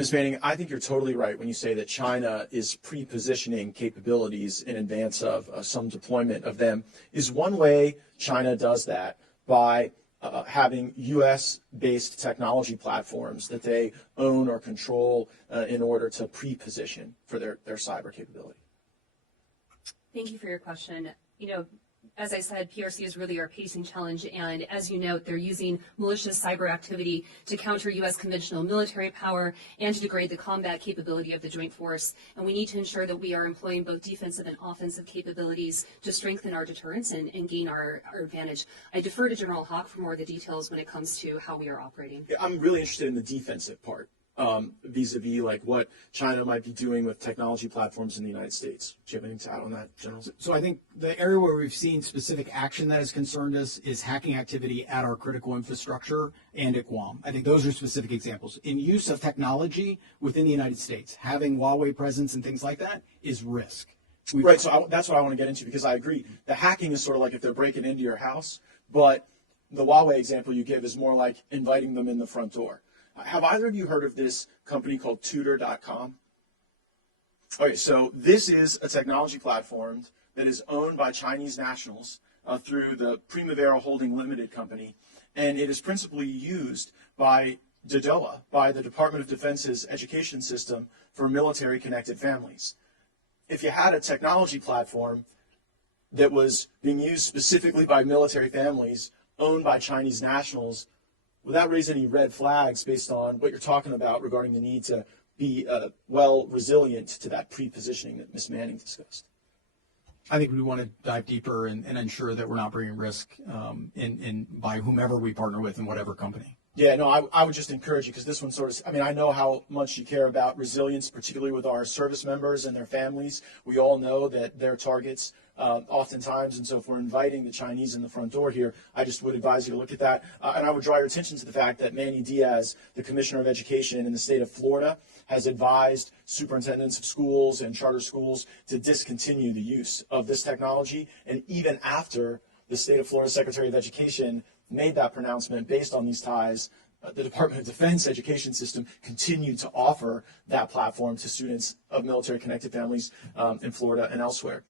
Ms. Manning, I think you're totally right when you say that China is pre-positioning capabilities in advance of some deployment of them. Is one way China does that by having U.S.-based technology platforms that they own or control in order to pre-position for their cyber capability? Thank you for your question. As I said, PRC is really our pacing challenge, and as you note, they're using malicious cyber activity to counter U.S. conventional military power and to degrade the combat capability of the joint force. And we need to ensure that we are employing both defensive and offensive capabilities to strengthen our deterrence and gain our advantage. I defer to General Haugh for more of the details when it comes to how we are operating. Yeah, I'm really interested in the defensive part. Vis-a-vis like what China might be doing with technology platforms in the United States. Do you have anything to add on that, General? So I think the area where we've seen specific action that has concerned us is hacking activity at our critical infrastructure and at Guam. I think those are specific examples. In use of technology within the United States, having Huawei presence and things like that is risk. Right, so that's what I want to get into, because I agree. The hacking is sort of like if they're breaking into your house, but the Huawei example you give is more like inviting them in the front door. Have either of you heard of this company called Tutor.com? Okay, so this is a technology platform that is owned by Chinese nationals through the Primavera Holding Limited company, and it is principally used by DDoA, by the Department of Defense's education system for military-connected families. If you had a technology platform that was being used specifically by military families owned by Chinese nationals, would that raise any red flags based on what you're talking about regarding the need to be resilient to that pre-positioning that Ms. Manning discussed? I think we want to dive deeper and ensure that we're not bringing risk by whomever we partner with in whatever company. Yeah, no, I would just encourage you, because this one sort of, I know how much you care about resilience, particularly with our service members and their families. We all know that they're targets oftentimes, and so if we're inviting the Chinese in the front door here, I just would advise you to look at that. And I would draw your attention to the fact that Manny Diaz, the Commissioner of Education in the state of Florida, has advised superintendents of schools and charter schools to discontinue the use of this technology. And even after the state of Florida Secretary of Education made that pronouncement based on these ties, the Department of Defense education system continued to offer that platform to students of military-connected families in Florida and elsewhere.